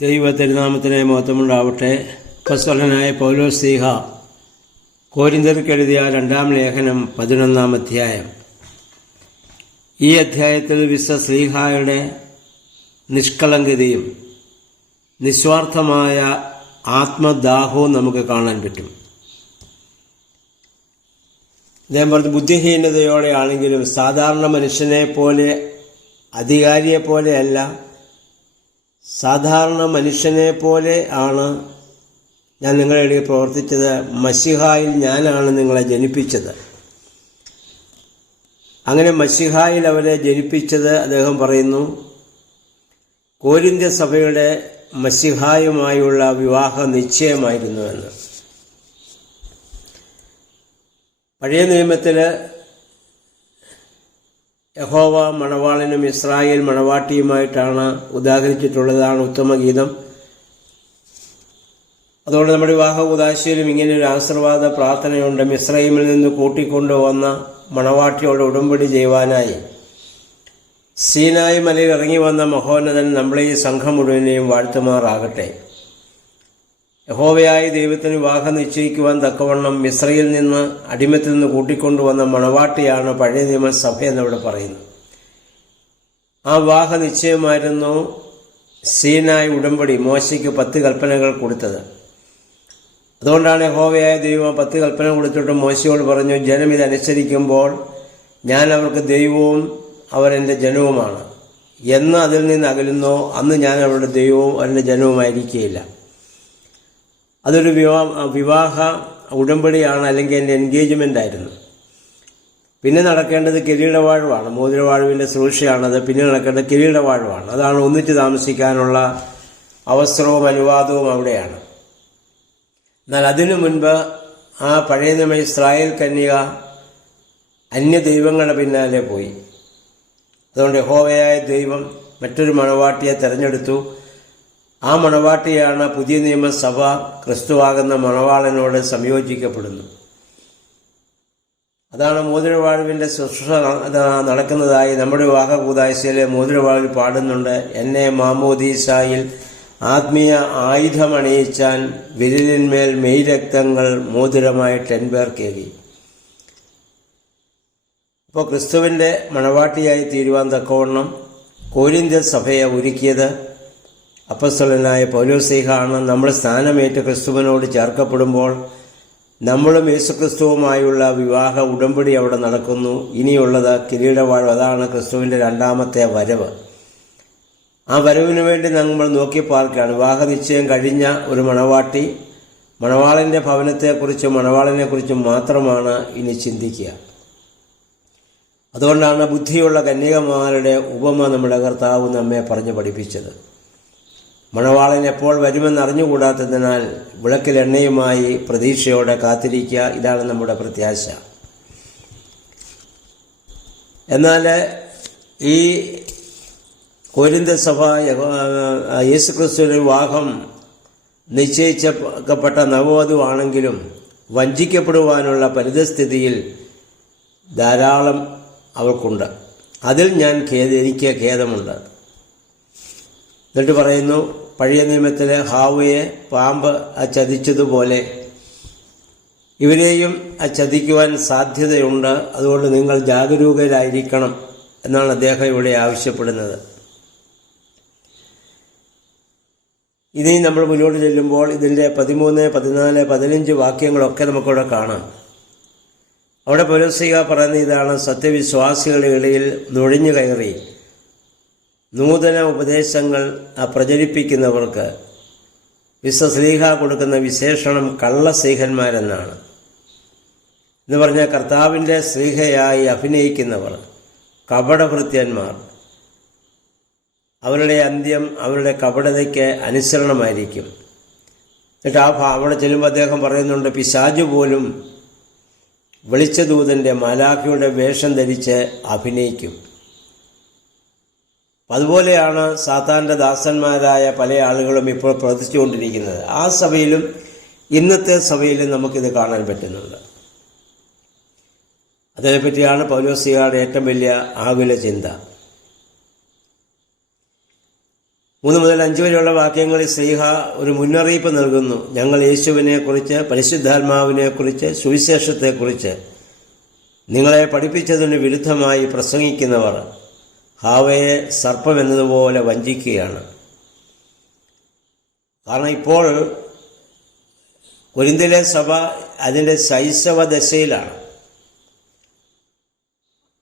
ദൈവ തിരുനാമത്തിന് മഹത്വമുണ്ടാവട്ടെ. അപ്പോസ്തലനായ പൗലോസ് ശ്ലീഹ കൊരിന്ത്യർക്കെഴുതിയ 2-ാം ലേഖനം 11-ാം അധ്യായം. ഈ അധ്യായത്തിൽ വിശുദ്ധ ശ്ലീഹായുടെ നിഷ്കളങ്കതയും നിസ്വാർത്ഥമായ ആത്മദാഹവും നമുക്ക് കാണാൻ പറ്റും. അദ്ദേഹം പറഞ്ഞു, ബുദ്ധിഹീനതയോടെയാണെങ്കിലും സാധാരണ മനുഷ്യനെ പോലെ അധികാരിയെപ്പോലെയല്ല, സാധാരണ മനുഷ്യനെ പോലെ ആണ് ഞാൻ നിങ്ങളുടെ ഇടയിൽ പ്രവർത്തിച്ചത്. മശിഹായിൽ ഞാനാണ് നിങ്ങളെ ജനിപ്പിച്ചത്. അങ്ങനെ മശിഹായിൽ അവരെ ജനിപ്പിച്ചത് അദ്ദേഹം പറയുന്നു കൊരിന്ത്യ സഭയുടെ മശിഹായുമായുള്ള വിവാഹ നിശ്ചയമായിരുന്നുവെന്ന്. പഴയ നിയമത്തിൽ യഹോവ മണവാളനും ഇസ്രായേൽ മണവാട്ടിയുമായിട്ടാണ് ഉദാഹരിച്ചിട്ടുള്ളതാണ് ഉത്തമഗീതം. അതുകൊണ്ട് നമ്മുടെ വിവാഹ ഉദാശയിലും ഇങ്ങനെയൊരു ആശീർവാദ പ്രാർത്ഥനയുണ്ട്. മിസ്രയീമിൽ നിന്ന് കൂട്ടിക്കൊണ്ടുവന്ന മണവാട്ടിയോട് ഉടമ്പടി ചെയ്യുവാനായി സീനായി മലയിൽ ഇറങ്ങി വന്ന മഹോന്നതൻ നമ്മളെ ഈ സംഘം മുഴുവനെയും വാഴ്ത്തുമാറാകട്ടെ. യഹോവയായ ദൈവത്തിന് വിവാഹം നിശ്ചയിക്കുവാൻ തക്കവണ്ണം മിസ്രയിൽ നിന്ന് അടിമത്തിൽ നിന്ന് കൂട്ടിക്കൊണ്ടുവന്ന മണവാട്ടിയാണ് പഴയ നിയമസഭ എന്നിവിടെ പറയുന്നു. ആ വിവാഹ നിശ്ചയമായിരുന്നു സീനായി ഉടമ്പടി മോശയ്ക്ക് 10 കൽപ്പനകൾ കൊടുത്തത്. അതുകൊണ്ടാണ് യഹോവയായ ദൈവം 10 കൽപ്പന കൊടുത്തിട്ട് മോശയോട് പറഞ്ഞു, ജനം ഇതനുസരിക്കുമ്പോൾ ഞാൻ അവർക്ക് ദൈവവും അവരെൻ്റെ ജനവുമാണ്. എന്ന് അതിൽ നിന്ന് അകലുന്നോ അന്ന് ഞാൻ അവരുടെ ദൈവവും അവരുടെ ജനവുമായിരിക്കുകയില്ല. അതൊരു വിവാഹ ഉടമ്പടിയാണ്, അല്ലെങ്കിൽ എൻ്റെ എൻഗേജ്മെൻ്റ് ആയിരുന്നു. പിന്നെ നടക്കേണ്ടത് കിരീടവാഴ്വാണ്. മോതിരവാഴ്വിൻ്റെ ശുശ്രൂഷയാണത്. പിന്നെ നടക്കേണ്ടത് കിരീടവാഴ്വാണ്. അതാണ് ഒന്നിച്ച് താമസിക്കാനുള്ള അവസരവും അനുവാദവും അവിടെയാണ്. എന്നാൽ അതിനു മുൻപ് ആ പഴയ നിയമ ഇസ്രായേൽ കന്യക അന്യ ദൈവങ്ങളുടെ പിന്നാലെ പോയി. അതുകൊണ്ട് യഹോവയായ ദൈവം മറ്റൊരു മണവാട്ടിയെ തെരഞ്ഞെടുത്തു. ആ മണവാട്ടിയാണ് പുതിയ നിയമസഭ ക്രിസ്തുവാകുന്ന മണവാളനോട് സംയോജിക്കപ്പെടുന്നു. അതാണ് മോതിരവാഴ്വിൻ്റെ ശുശ്രൂഷ നടക്കുന്നതായി നമ്മുടെ വിവാഹ കൂദാശയിലെ മോതിരവാഴ്വിൽ പാടുന്നുണ്ട്. എന്നെ മാമോദീസായിൽ ആത്മീയ ആയുധമണിയിച്ചാൻ വിരലിന്മേൽ മെയ്രക്തങ്ങൾ മോതിരമായിട്ട് 10 പേർ കേറി. ഇപ്പോൾ ക്രിസ്തുവിൻ്റെ മണവാട്ടിയായി തീരുവാൻ തക്കവണ്ണം കൊരിന്ത്യ സഭയെ ഒരുക്കിയത് അപ്പോസ്തലനായ പൗലോസ് ശ്ലീഹ ആണ്. നമ്മൾ സ്ഥാനമേറ്റ് ക്രിസ്തുവിനോട് ചേർക്കപ്പെടുമ്പോൾ നമ്മളും യേശുക്രിസ്തുവുമായുള്ള വിവാഹ ഉടമ്പടി അവിടെ നടക്കുന്നു. ഇനിയുള്ളത് കിരീടവാഴ്വ്. അതാണ് ക്രിസ്തുവിൻ്റെ 2ാമത്തെ വരവ്. ആ വരവിന് വേണ്ടി നമ്മൾ നോക്കിപ്പാർക്കുകയാണ്. വിവാഹ നിശ്ചയം കഴിഞ്ഞ ഒരു മണവാട്ടി മണവാളൻ്റെ ഭവനത്തെക്കുറിച്ചും മണവാളനെക്കുറിച്ചും മാത്രമാണ് ഇനി ചിന്തിക്കുക. അതുകൊണ്ടാണ് ബുദ്ധിയുള്ള കന്യകമാരുടെ ഉപമ നമ്മുടെ കർത്താവ് നമ്മെ പറഞ്ഞു പഠിപ്പിച്ചത്. മണവാളൻ എപ്പോൾ വരുമെന്നറിഞ്ഞുകൂടാത്തതിനാൽ വിളക്കിൽ എണ്ണയുമായി പ്രതീക്ഷയോടെ കാത്തിരിക്കുക. ഇതാണ് നമ്മുടെ പ്രത്യാശ. എന്നാൽ ഈ കൊരിന്ത്യ സഭ യേശുക്രിസ്തുവിന്റെ വിവാഹം നിശ്ചയിക്കപ്പെട്ട നവവധുവാണെങ്കിലും വഞ്ചിക്കപ്പെടുവാനുള്ള പരിതസ്ഥിതിയിൽ ധാരാളം അവർക്കുണ്ട്. അതിൽ എനിക്ക് ഖേദമുണ്ട്. എന്നിട്ട് പറയുന്നു, പഴയ നിയമത്തിലെ ഹാവയെ പാമ്പ് ചതിച്ചതുപോലെ ഇവരെയും ചതിക്കുവാൻ സാധ്യതയുണ്ട്. അതുകൊണ്ട് നിങ്ങൾ ജാഗരൂകരായിരിക്കണം എന്നാണ് അദ്ദേഹം ഇവിടെ ആവശ്യപ്പെടുന്നത്. ഇനി നമ്മൾ മുന്നോട്ട് ചെല്ലുമ്പോൾ ഇതിൻ്റെ 13, 14, 15 വാക്യങ്ങളൊക്കെ നമുക്കിവിടെ കാണാം. അവിടെ പൗലോസ് ശ്ലീഹ പറയുന്ന ഇതാണ്: സത്യവിശ്വാസികളുടെ ഇടയിൽ നുഴഞ്ഞു കയറി നൂതന ഉപദേശങ്ങൾ പ്രചരിപ്പിക്കുന്നവർക്ക് വിശുദ്ധ ശ്ലീഹ കൊടുക്കുന്ന വിശേഷണം കള്ളശ്ലീഹന്മാരെന്നാണ്. എന്ന് പറഞ്ഞാൽ കർത്താവിൻ്റെ ശ്ലീഹയായി അഭിനയിക്കുന്നവർ, കപടഭൃത്യന്മാർ. അവരുടെ അന്ത്യം അവരുടെ കപടതയ്ക്ക് അനുസരണമായിരിക്കും. എന്നിട്ട് അവിടെ ചെല്ലുമ്പോൾ അദ്ദേഹം പറയുന്നുണ്ട്, പിശാചു പോലും വെളിച്ചദൂതൻ്റെ മാലാഖയുടെ വേഷം ധരിച്ച് അഭിനയിക്കും. അതുപോലെയാണ് സാത്താൻ്റെ ദാസന്മാരായ പല ആളുകളും ഇപ്പോൾ പ്രവർത്തിച്ചുകൊണ്ടിരിക്കുന്നത്. ആ സഭയിലും ഇന്നത്തെ സഭയിലും നമുക്കിത് കാണാൻ പറ്റുന്നുണ്ട്. അതിനെപ്പറ്റിയാണ് പൗലോസ് ശ്ലീഹയുടെ ഏറ്റവും വലിയ ആകുല ചിന്ത. 3 മുതൽ 5 വരെയുള്ള വാക്യങ്ങളിൽ ശ്ലീഹ ഒരു മുന്നറിയിപ്പ് നൽകുന്നു. ഞങ്ങൾ യേശുവിനെക്കുറിച്ച്, പരിശുദ്ധാത്മാവിനെക്കുറിച്ച്, സുവിശേഷത്തെക്കുറിച്ച് നിങ്ങളെ പഠിപ്പിച്ചതിന് വിരുദ്ധമായി പ്രസംഗിക്കുന്നവർ ഹാവയെ സർപ്പം എന്നതുപോലെ വഞ്ചിക്കുകയാണ്. കാരണം ഇപ്പോൾ കൊരിന്തിലെ സഭ അതിൻ്റെ ശൈശവ ദശയിലാണ്.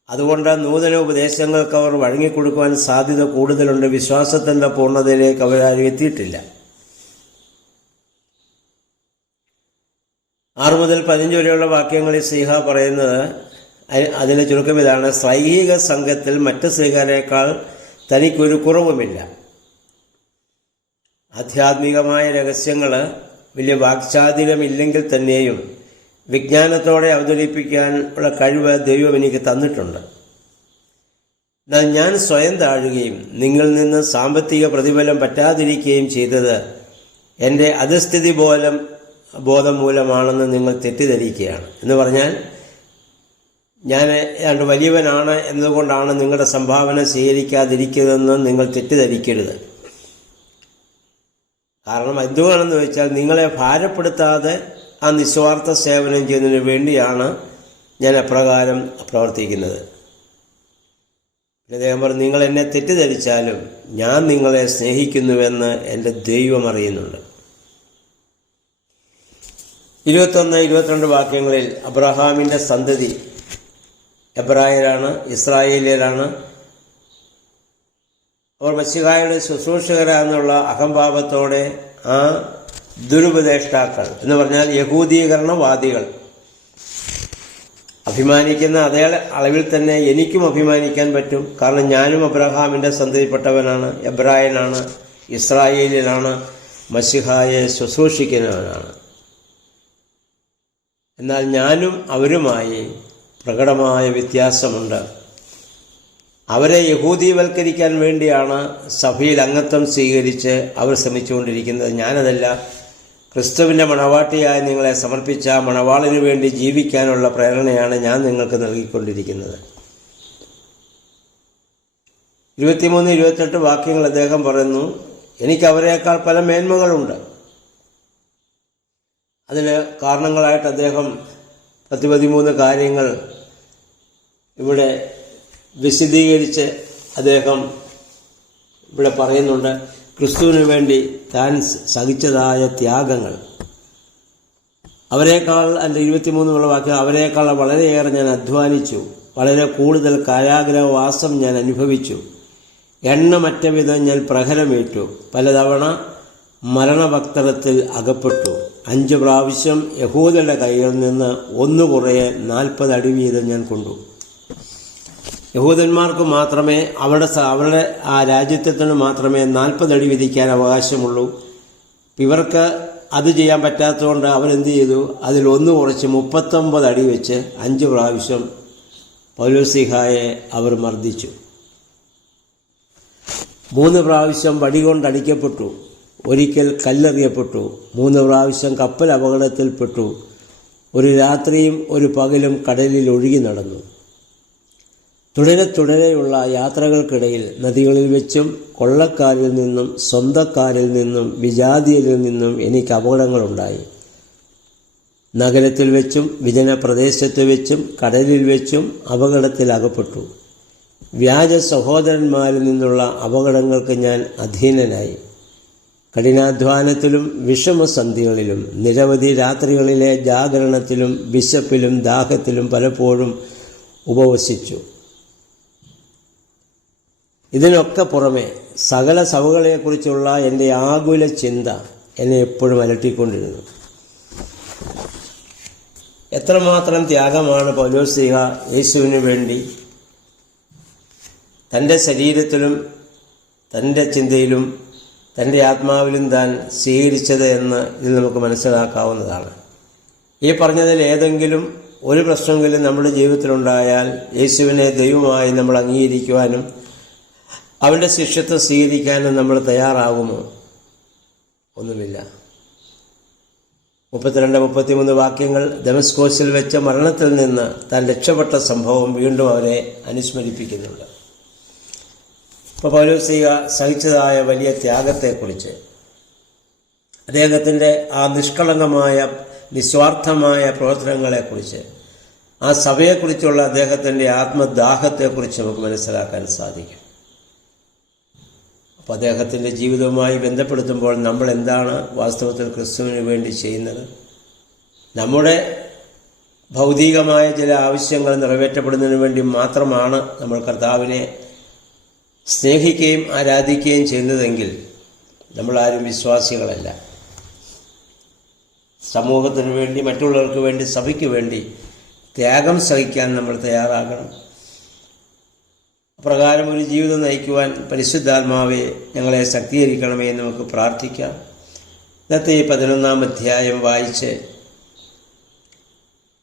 അതുകൊണ്ട് നൂതന ഉപദേശങ്ങൾക്ക് അവർ വഴങ്ങിക്കൊടുക്കുവാൻ സാധ്യത കൂടുതലുണ്ട്. വിശ്വാസത്തിൻ്റെ പൂർണ്ണതയിലേക്ക് അവരാരും എത്തിയിട്ടില്ല. 6 മുതൽ 15 വരെയുള്ള വാക്യങ്ങളിൽ ശ്ലീഹ പറയുന്നത്, അതിൻ്റെ ചുരുക്കം ഇതാണ്: ശ്ലൈഹിക സംഘത്തിൽ മറ്റ് സ്ത്രീകളേക്കാൾ തനിക്കൊരു കുറവുമില്ല. ആധ്യാത്മികമായ രഹസ്യങ്ങൾ വലിയ വാക്ചാതുര്യമില്ലെങ്കിൽ തന്നെയും വിജ്ഞാനത്തോടെ അവതരിപ്പിക്കാൻ ഉള്ള കഴിവ് ദൈവം എനിക്ക് തന്നിട്ടുണ്ട്. എന്നാൽ ഞാൻ സ്വയം താഴുകയും നിങ്ങളിൽ നിന്ന് സാമ്പത്തിക പ്രതിഫലം പറ്റാതിരിക്കുകയും ചെയ്തത് എൻ്റെ അധസ്ഥിതി ബോധം മൂലമാണെന്ന് നിങ്ങൾ തെറ്റിദ്ധരിക്കുകയാണ്. എന്ന് പറഞ്ഞാൽ ഞാൻ ഏതാണ്ട് വലിയവനാണ് എന്നതുകൊണ്ടാണ് നിങ്ങളുടെ സംഭാവന സ്വീകരിക്കാതിരിക്കുന്നതെന്ന് നിങ്ങൾ തെറ്റിദ്ധരിക്കരുത്. കാരണം എന്തുകൊണ്ടാണെന്ന് വെച്ചാൽ നിങ്ങളെ ഭാരപ്പെടുത്താതെ ആ നിസ്വാർത്ഥ സേവനം ചെയ്യുന്നതിന് വേണ്ടിയാണ് ഞാൻ അപ്രകാരം പ്രവർത്തിക്കുന്നത്. അദ്ദേഹം പറഞ്ഞു, നിങ്ങൾ എന്നെ തെറ്റിദ്ധരിച്ചാലും ഞാൻ നിങ്ങളെ സ്നേഹിക്കുന്നുവെന്ന് എൻ്റെ ദൈവം അറിയുന്നുണ്ട്. 21-22 വാക്യങ്ങളിൽ അബ്രഹാമിൻ്റെ സന്തതി എബ്രായരാണ്, ഇസ്രായേലിയരാണ്. അവർ മശിഹായുടെ ശുശ്രൂഷകരാണെന്നുള്ള അഹംഭാവത്തോടെ ആ ദുരുപദേഷ്ടാക്കൾ എന്ന് പറഞ്ഞാൽ യഹൂദീകരണവാദികൾ അഭിമാനിക്കുന്ന അതേ അളവിൽ തന്നെ എനിക്കും അഭിമാനിക്കാൻ പറ്റും. കാരണം ഞാനും അബ്രഹാമിൻ്റെ സന്തതിപ്പെട്ടവനാണ്, എബ്രായനാണ്, ഇസ്രായേലിലാണ്, മശിഹായെ ശുശ്രൂഷിക്കുന്നവനാണ്. എന്നാൽ ഞാനും അവരുമായി പ്രകടമായ വ്യത്യാസമുണ്ട്. അവരെ യഹൂദീവൽക്കരിക്കാൻ വേണ്ടിയാണ് സഭയിൽ അംഗത്വം സ്വീകരിച്ച് അവർ ശ്രമിച്ചുകൊണ്ടിരിക്കുന്നത്. ഞാനതല്ല. ക്രിസ്തുവിൻ്റെ മണവാട്ടിയായി നിങ്ങളെ സമർപ്പിച്ച മണവാളിനു വേണ്ടി ജീവിക്കാനുള്ള പ്രേരണയാണ് ഞാൻ നിങ്ങൾക്ക് നൽകിക്കൊണ്ടിരിക്കുന്നത്. 23-28 വാക്യങ്ങൾ അദ്ദേഹം പറയുന്നു, എനിക്ക് അവരെക്കാൾ പല മേന്മകളുണ്ട്. അതിന് കാരണങ്ങളായിട്ട് അദ്ദേഹം 13 കാര്യങ്ങൾ ഇവിടെ വിശദീകരിച്ച് അദ്ദേഹം ഇവിടെ പറയുന്നുണ്ട്. ക്രിസ്തുവിന് വേണ്ടി താൻ സഹിച്ചതായ ത്യാഗങ്ങൾ അവരെക്കാൾ, എൻ്റെ 23 വാക്യം, അവരെക്കാൾ വളരെയേറെ ഞാൻ അധ്വാനിച്ചു, വളരെ കൂടുതൽ കാരാഗ്രഹവാസം ഞാൻ അനുഭവിച്ചു, എണ്ണമറ്റ വിധം ഞാൻ പ്രഹരമേറ്റു, പലതവണ മരണഭക്തരത്തിൽ അകപ്പെട്ടു, 5 പ്രാവശ്യം യഹൂദരുടെ കൈകളിൽ നിന്ന് ഒന്നുകുറയെ 40 അടി വീതം ഞാൻ കൊണ്ടു. യഹൂദന്മാർക്ക് മാത്രമേ അവരുടെ ആ രാജ്യത്വത്തിന് മാത്രമേ 40 അടി വിധിക്കാൻ അവകാശമുള്ളൂ. ഇവർക്ക് അത് ചെയ്യാൻ പറ്റാത്തതുകൊണ്ട് അവരെന്ത് ചെയ്തു, അതിൽ ഒന്ന് കുറച്ച് 39 അടി വെച്ച് 5 പ്രാവശ്യം പൗലോസ്ലീഹായെ അവർ മർദ്ദിച്ചു. 3 പ്രാവശ്യം വടികൊണ്ടടിക്കപ്പെട്ടു, ഒരിക്കൽ കല്ലെറിയപ്പെട്ടു, 3 പ്രാവശ്യം കപ്പൽ അപകടത്തിൽപ്പെട്ടു, ഒരു രാത്രിയും ഒരു പകലും കടലിൽ ഒഴുകി നടന്നു. തുടരെയുള്ള യാത്രകൾക്കിടയിൽ നദികളിൽ വെച്ചും കൊള്ളക്കാരിൽ നിന്നും സ്വന്തക്കാരിൽ നിന്നും വിജാതിയരിൽ നിന്നും എനിക്ക് അപകടങ്ങളുണ്ടായി. നഗരത്തിൽ വെച്ചും വിജനപ്രദേശത്ത് വെച്ചും കടലിൽ വെച്ചും അപകടത്തിൽ അകപ്പെട്ടു. വ്യാജ സഹോദരന്മാരിൽ നിന്നുള്ള അപകടങ്ങൾക്ക് ഞാൻ അധീനനായി. കഠിനാധ്വാനത്തിലും വിഷമസന്ധികളിലും നിരവധി രാത്രികളിലെ ജാഗരണത്തിലും വിശപ്പിലും ദാഹത്തിലും പലപ്പോഴും ഉപവസിച്ചു. ഇതിനൊക്കെ പുറമെ സകല സഭകളെക്കുറിച്ചുള്ള എൻ്റെ ആകുല ചിന്ത എന്നെ എപ്പോഴും അലട്ടിക്കൊണ്ടിരുന്നു. എത്രമാത്രം ത്യാഗമാണ് പൗലോസ്ലീഹ യേശുവിന് വേണ്ടി തൻ്റെ ശരീരത്തിലും തൻ്റെ ചിന്തയിലും തൻ്റെ ആത്മാവിലും താൻ സ്വീകരിച്ചത് എന്ന് ഇതിൽ നമുക്ക് മനസ്സിലാക്കാവുന്നതാണ്. ഈ പറഞ്ഞതിൽ ഏതെങ്കിലും ഒരു പ്രശ്നമെങ്കിലും നമ്മുടെ ജീവിതത്തിലുണ്ടായാൽ യേശുവിനെ ദൈവമായി നമ്മൾ അംഗീകരിക്കുവാനും അവൻ്റെ ശിഷ്യത്വം സ്വീകരിക്കാനും നമ്മൾ തയ്യാറാകുമോ? ഒന്നുമില്ല. 32-33 വാക്യങ്ങൾ ദമസ്കോസിൽ വെച്ച മരണത്തിൽ നിന്ന് താൻ രക്ഷപ്പെട്ട സംഭവം വീണ്ടും അവരെ അനുസ്മരിപ്പിക്കുന്നുണ്ട്. ഇപ്പോൾ പൗലോസ്ലീഹ സഹിച്ചതായ വലിയ ത്യാഗത്തെക്കുറിച്ച്, അദ്ദേഹത്തിൻ്റെ ആ നിഷ്കളങ്കമായ നിസ്വാർത്ഥമായ പ്രവർത്തനങ്ങളെക്കുറിച്ച്, ആ സഭയെക്കുറിച്ചുള്ള അദ്ദേഹത്തിൻ്റെ ആത്മദാഹത്തെക്കുറിച്ച് നമുക്ക് മനസ്സിലാക്കാൻ സാധിക്കും. അപ്പോൾ അദ്ദേഹത്തിൻ്റെ ജീവിതവുമായി ബന്ധപ്പെടുത്തുമ്പോൾ നമ്മൾ എന്താണ് വാസ്തവത്തിൽ ക്രിസ്തുവിന് വേണ്ടി ചെയ്യുന്നത്? നമ്മുടെ ഭൗതികമായ ചില ആവശ്യങ്ങൾ നിറവേറ്റപ്പെടുന്നതിന് വേണ്ടി മാത്രമാണ് നമ്മൾ കർത്താവിനെ സ്നേഹിക്കുകയും ആരാധിക്കുകയും ചെയ്യുന്നതെങ്കിൽ നമ്മളാരും വിശ്വാസികളല്ല. സമൂഹത്തിന് വേണ്ടി, മറ്റുള്ളവർക്ക് വേണ്ടി, സഭയ്ക്ക് വേണ്ടി ത്യാഗം സഹിക്കാൻ നമ്മൾ തയ്യാറാകണം. അപ്രകാരം ഒരു ജീവിതം നയിക്കുവാൻ പരിശുദ്ധാത്മാവെ ഞങ്ങളെ ശക്തീകരിക്കണമേ എന്ന് നമുക്ക് പ്രാർത്ഥിക്കാം. ഇന്നത്തെ ഈ 11-ാം അധ്യായം വായിച്ച്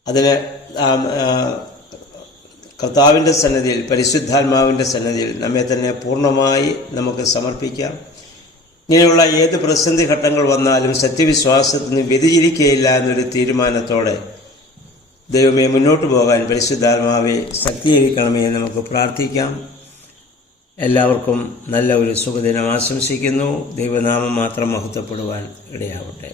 അതിന് കർത്താവിൻ്റെ സന്നിധിയിൽ, പരിശുദ്ധാത്മാവിൻ്റെ സന്നിധിയിൽ നമ്മെ തന്നെ പൂർണ്ണമായി നമുക്ക് സമർപ്പിക്കാം. ഇങ്ങനെയുള്ള ഏത് പ്രതിസന്ധി ഘട്ടങ്ങൾ വന്നാലും സത്യവിശ്വാസത്തിന് വ്യതിചലിക്കുകയില്ല എന്നൊരു തീരുമാനത്തോടെ ദൈവമേ മുന്നോട്ട് പോകാൻ പരിശുദ്ധാത്മാവെ ശക്തീകരിക്കണമേ എന്ന് നമുക്ക് പ്രാർത്ഥിക്കാം. എല്ലാവർക്കും നല്ല ഒരു ശുഭദിനം ആശംസിക്കുന്നു. ദൈവനാമം മാത്രം മഹത്വപ്പെടുവാൻ ഇടയാവട്ടെ.